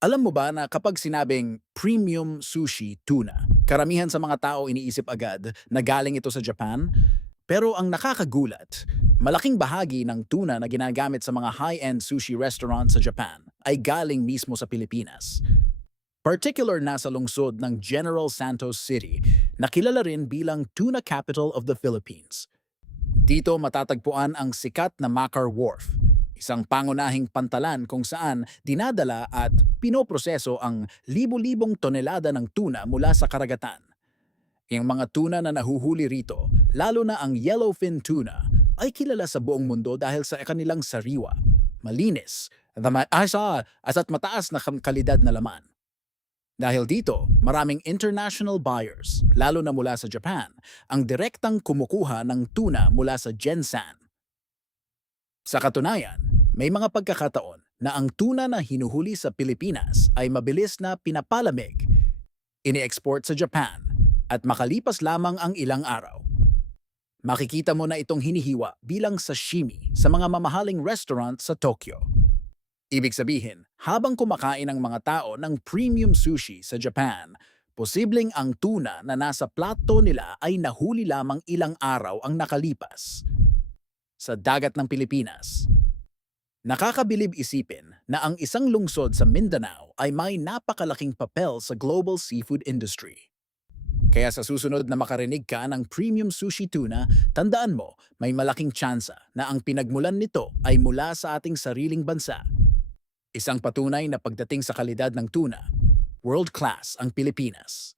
Alam mo ba na kapag sinabing premium sushi tuna, karamihan sa mga tao iniisip agad na galing ito sa Japan? Pero ang nakakagulat, malaking bahagi ng tuna na ginagamit sa mga high-end sushi restaurant sa Japan ay galing mismo sa Pilipinas. Particular na sa lungsod ng General Santos City na kilala rin bilang Tuna Capital of the Philippines. Dito matatagpuan ang sikat na Makar Wharf, isang pangunahing pantalan kung saan dinadala at pinoproseso ang libu-libong tonelada ng tuna mula sa karagatan. Yung mga tuna na nahuhuli rito, lalo na ang yellowfin tuna, ay kilala sa buong mundo dahil sa kanilang sariwa, malinis, at mataas na kalidad na laman. Dahil dito, maraming international buyers, lalo na mula sa Japan, ang direktang kumukuha ng tuna mula sa Gensan. Sa katunayan, may mga pagkakataon na ang tuna na hinuhuli sa Pilipinas ay mabilis na pinapalamig, ini-export sa Japan, at makalipas lamang ang ilang araw. Makikita mo na itong hinihiwa bilang sashimi sa mga mamahaling restaurant sa Tokyo. Ibig sabihin, habang kumakain ang mga tao ng premium sushi sa Japan, posibleng ang tuna na nasa plato nila ay nahuli lamang ilang araw ang nakalipas. Sa dagat ng Pilipinas, nakakabilib isipin na ang isang lungsod sa Mindanao ay may napakalaking papel sa global seafood industry. Kaya sa susunod na makarinig ka ng premium sushi tuna, tandaan mo may malaking tsansa na ang pinagmulan nito ay mula sa ating sariling bansa. Isang patunay na pagdating sa kalidad ng tuna, world class ang Pilipinas.